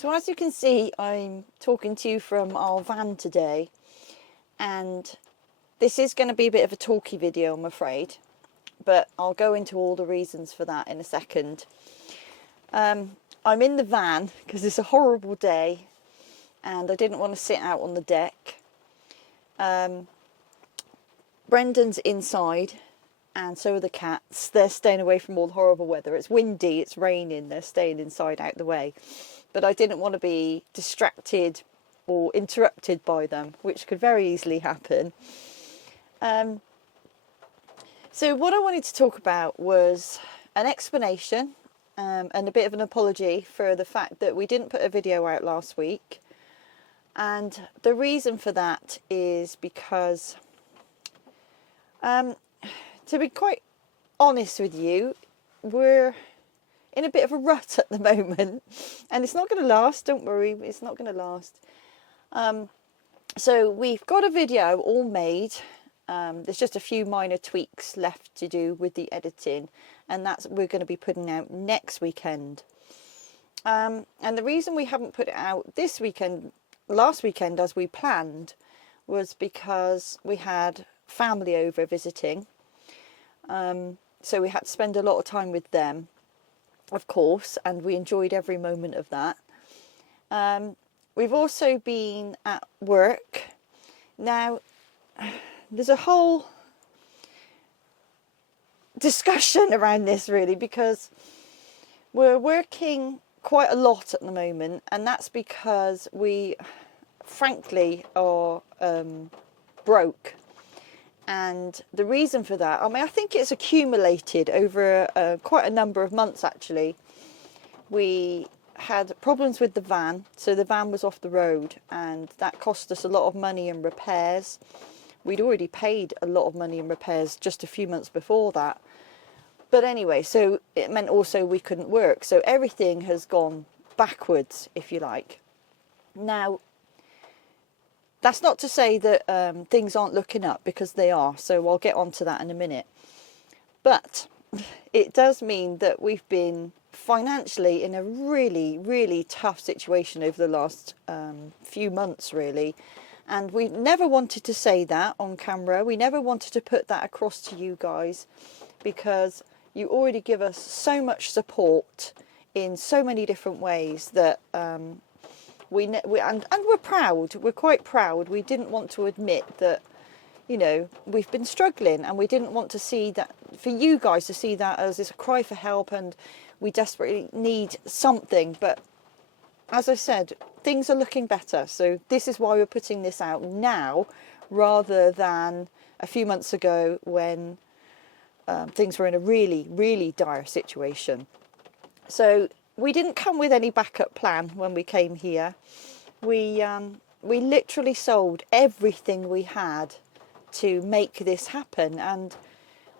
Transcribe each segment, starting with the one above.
So as you can see, I'm talking to you from our van today, and this is going to be a bit of a talky video, I'm afraid, but I'll go into all the reasons for that in a second. I'm in the van because it's a horrible day and I didn't want to sit out on the deck. Brendan's inside and so are the cats. They're staying away from all the horrible weather. It's windy, it's raining, they're staying inside out the way. But I didn't want to be distracted or interrupted by them, which could very easily happen. So what I wanted to talk about was an explanation and a bit of an apology for the fact that we didn't put a video out last week. And the reason for that is because, to be quite honest with you, we're in a bit of a rut at the moment, and it's not going to last, don't worry, it's not going to last. So we've got a video all made. There's just a few minor tweaks left to do with the editing, and that's we're going to be putting out next weekend. And the reason we haven't put it out this weekend, last weekend as we planned, was because we had family over visiting. So we had to spend a lot of time with them, of course, and we enjoyed every moment of that. We've also been at work. Now, there's a whole discussion around this really, because we're working quite a lot at the moment, and that's because we frankly are broke. And the reason for that, I mean, I think it's accumulated over quite a number of months actually. We had problems with the van, so the van was off the road, and that cost us a lot of money in repairs. We'd already paid a lot of money in repairs just a few months before that. But anyway, so it meant also we couldn't work. So everything has gone backwards, if you like. Now, that's not to say that things aren't looking up, because they are. So I'll get onto that in a minute. But it does mean that we've been financially in a really, really tough situation over the last few months, really. And we never wanted to say that on camera. We never wanted to put that across to you guys, because you already give us so much support in so many different ways that and we're proud. We're quite proud. We didn't want to admit that, you know, we've been struggling, and we didn't want to see that, for you guys to see that as this cry for help and we desperately need something. But as I said, things are looking better. So this is why we're putting this out now, rather than a few months ago when things were in a really, really dire situation. So we didn't come with any backup plan when we came here. We literally sold everything we had to make this happen, and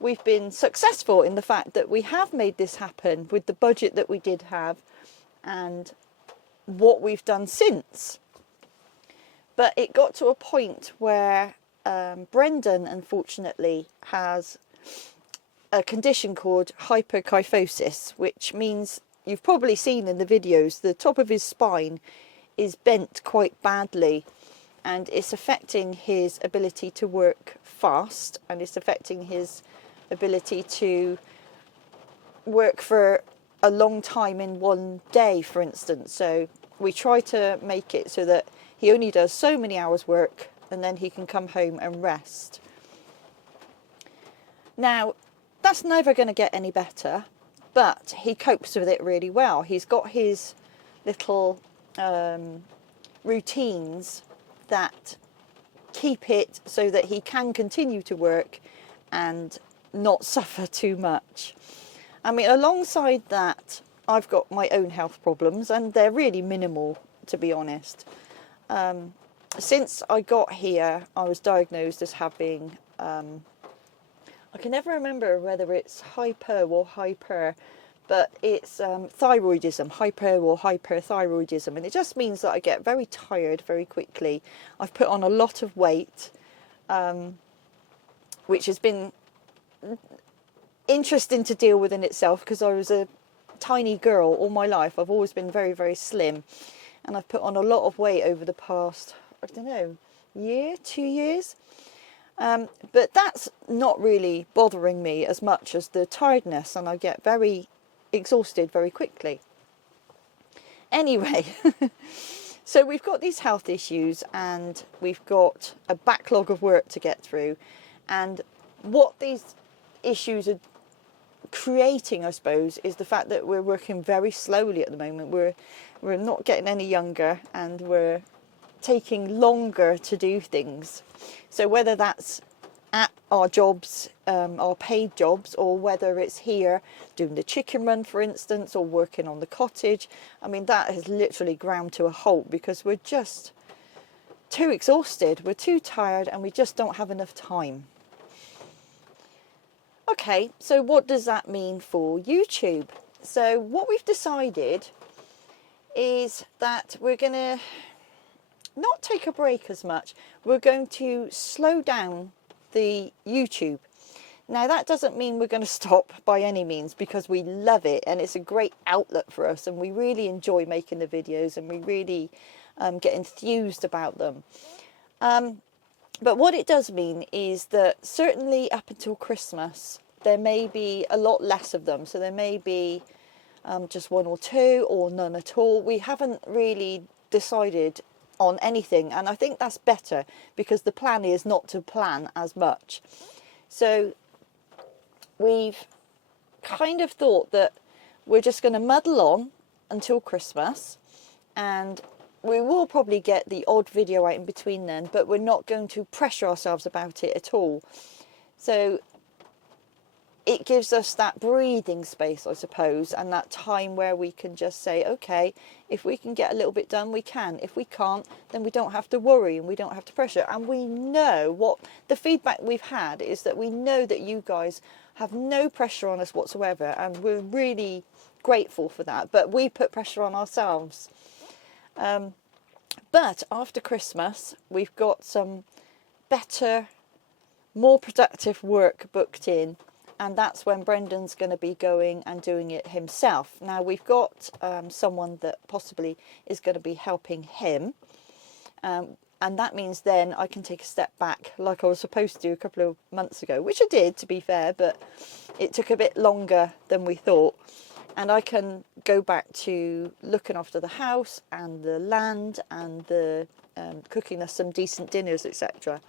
we've been successful in the fact that we have made this happen with the budget that we did have and what we've done since. But it got to a point where Brendan, unfortunately, has a condition called hyperkyphosis, which means, you've probably seen in the videos, the top of his spine is bent quite badly, and it's affecting his ability to work fast, and it's affecting his ability to work for a long time in one day, for instance. So we try to make it so that he only does so many hours work, and then he can come home and rest. Now, that's never going to get any better, but he copes with it really well. He's got his little routines that keep it so that he can continue to work and not suffer too much. I mean, alongside that, I've got my own health problems, and they're really minimal, to be honest. Since I got here, I was diagnosed as having, I can never remember whether it's hyper or hyper, but it's thyroidism, hyper or hyperthyroidism, and it just means that I get very tired very quickly. I've put on a lot of weight, which has been interesting to deal with in itself, because I was a tiny girl all my life. I've always been very, very slim, and I've put on a lot of weight over the past, I don't know, year, 2 years. But that's not really bothering me as much as the tiredness, and I get very exhausted very quickly. Anyway, so we've got these health issues and we've got a backlog of work to get through, and what these issues are creating, I suppose, is the fact that we're working very slowly at the moment. We're not getting any younger, and we're taking longer to do things. So whether that's at our jobs, our paid jobs, or whether it's here doing the chicken run, for instance, or working on the cottage, I mean, that has literally ground to a halt because we're just too exhausted, we're too tired, and we just don't have enough time. Okay, so what does that mean for YouTube? So what we've decided is that we're going to not take a break as much. We're going to slow down the YouTube. Now, that doesn't mean we're going to stop by any means, because we love it and it's a great outlet for us, and we really enjoy making the videos, and we really get enthused about them. But what it does mean is that certainly up until Christmas, there may be a lot less of them. So there may be just 1 or 2 or none at all. We haven't really decided on anything, and I think that's better, because the plan is not to plan as much. So we've kind of thought that we're just going to muddle on until Christmas, and we will probably get the odd video out in between then, but we're not going to pressure ourselves about it at all. So it gives us that breathing space, I suppose, and that time where we can just say, okay, if we can get a little bit done, we can. If we can't, then we don't have to worry and we don't have to pressure. And we know what the feedback we've had is, that we know that you guys have no pressure on us whatsoever, and we're really grateful for that. But we put pressure on ourselves. But after Christmas, we've got some better, more productive work booked in, and that's when Brendan's going to be going and doing it himself. Now, we've got someone that possibly is going to be helping him, and that means then I can take a step back, like I was supposed to do a couple of months ago, which I did, to be fair, but it took a bit longer than we thought. And I can go back to looking after the house and the land and the cooking us some decent dinners, etc.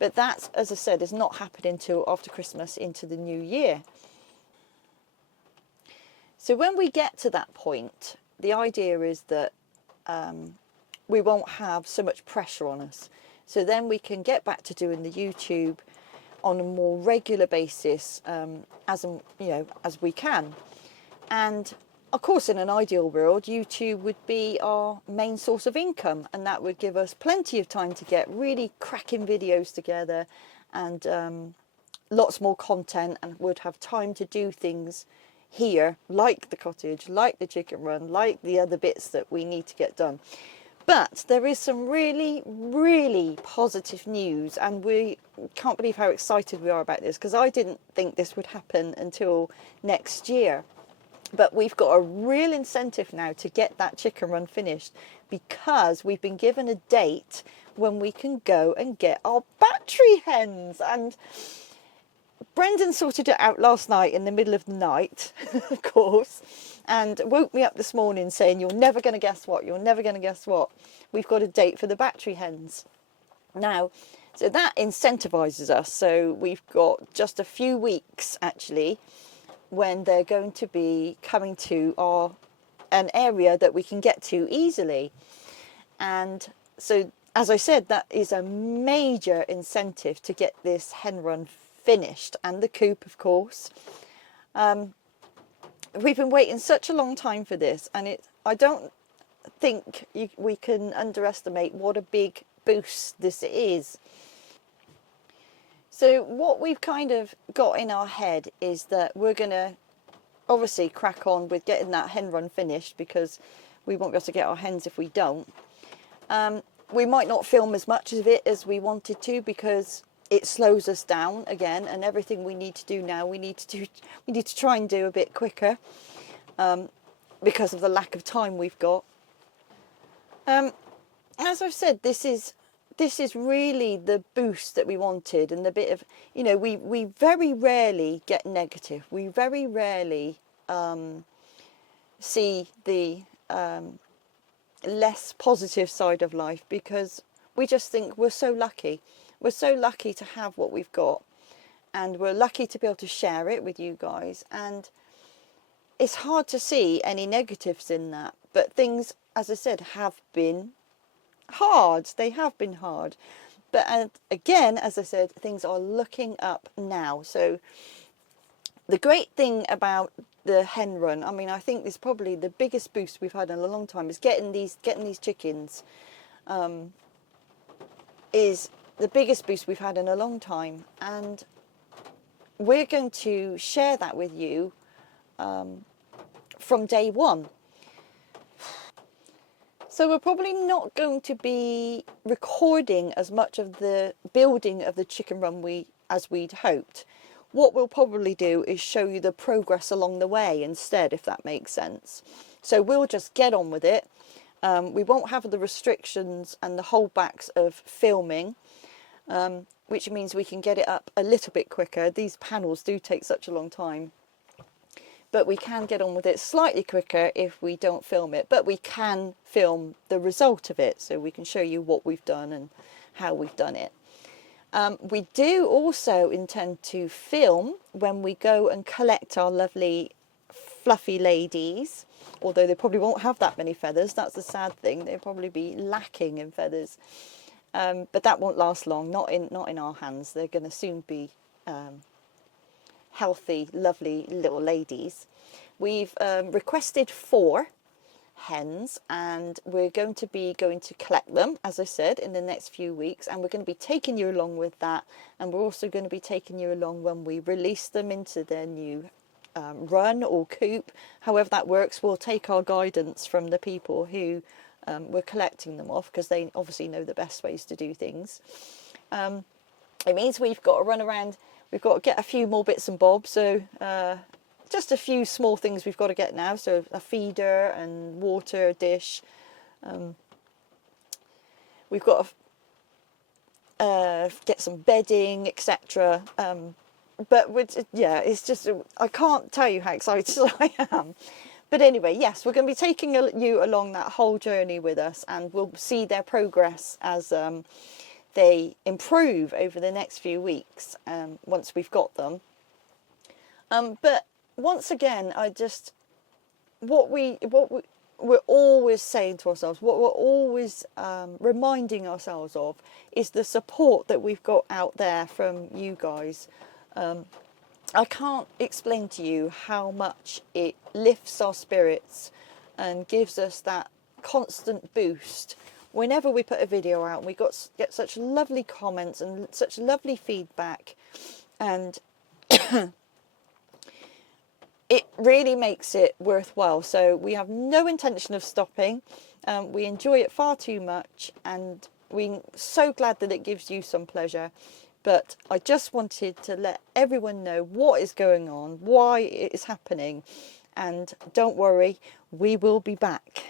But that, as I said, is not happening until after Christmas into the new year. So when we get to that point, the idea is that we won't have so much pressure on us. So then we can get back to doing the YouTube on a more regular basis, as we can. And of course, in an ideal world, YouTube would be our main source of income, and that would give us plenty of time to get really cracking videos together, and lots more content, and would have time to do things here, like the cottage, like the chicken run, like the other bits that we need to get done. But there is some really, really positive news, and we can't believe how excited we are about this, because I didn't think this would happen until next year. But we've got a real incentive now to get that chicken run finished, because we've been given a date when we can go and get our battery hens. And Brendan sorted it out last night in the middle of the night, of course, and woke me up this morning saying, you're never going to guess what, you're never going to guess what. We've got a date for the battery hens. Now, so that incentivises us. So we've got just a few weeks, actually, when they're going to be coming to an area that we can get to easily. And so, as I said, that is a major incentive to get this hen run finished, and the coop, of course. We've been waiting such a long time for this, and I don't think we can underestimate what a big boost this is. So what we've kind of got in our head is that we're going to obviously crack on with getting that hen run finished, because we won't be able to get our hens if we don't. We might not film as much of it as we wanted to, because it slows us down again, and everything we need to do now, we need to try and do a bit quicker, because of the lack of time we've got. As I've said, this is really the boost that we wanted, and the bit of, you know, we very rarely get negative. We very rarely see the less positive side of life, because we just think we're so lucky. We're so lucky to have what we've got, and we're lucky to be able to share it with you guys. And it's hard to see any negatives in that, but things, as I said, have been hard. They have been hard, but again, as I said, things are looking up now. So the great thing about the hen run, I mean, I think is probably the biggest boost we've had in a long time, is getting these chickens. Is the biggest boost we've had in a long time, and we're going to share that with you from day one. So we're probably not going to be recording as much of the building of the chicken run as we'd hoped. What we'll probably do is show you the progress along the way instead, if that makes sense. So we'll just get on with it. We won't have the restrictions and the holdbacks of filming, which means we can get it up a little bit quicker. These panels do take such a long time, but we can get on with it slightly quicker if we don't film it. But we can film the result of it, so we can show you what we've done and how we've done it. We do also intend to film when we go and collect our lovely fluffy ladies, although they probably won't have that many feathers. That's the sad thing. They'll probably be lacking in feathers, but that won't last long. Not in our hands. They're going to soon be healthy, lovely little ladies. We've requested 4 hens, and we're going to collect them, as I said, in the next few weeks, and we're going to be taking you along with that. And we're also going to be taking you along when we release them into their new run or coop, however that works. We'll take our guidance from the people who we're collecting them off, because they obviously know the best ways to do things. It means we've got to run around, we've got to get a few more bits and bobs, so just a few small things we've got to get now. So a feeder and water dish. We've got to get some bedding, etc. But yeah, it's just, I can't tell you how excited I am. But anyway, yes, we're going to be taking you along that whole journey with us, and we'll see their progress as they improve over the next few weeks, once we've got them. But once again, what we're always saying to ourselves, what we're always reminding ourselves of, is the support that we've got out there from you guys. I can't explain to you how much it lifts our spirits and gives us that constant boost whenever we put a video out. We get such lovely comments and such lovely feedback, and it really makes it worthwhile. So we have no intention of stopping. We enjoy it far too much, and we're so glad that it gives you some pleasure. But I just wanted to let everyone know what is going on, why it is happening, and don't worry, we will be back.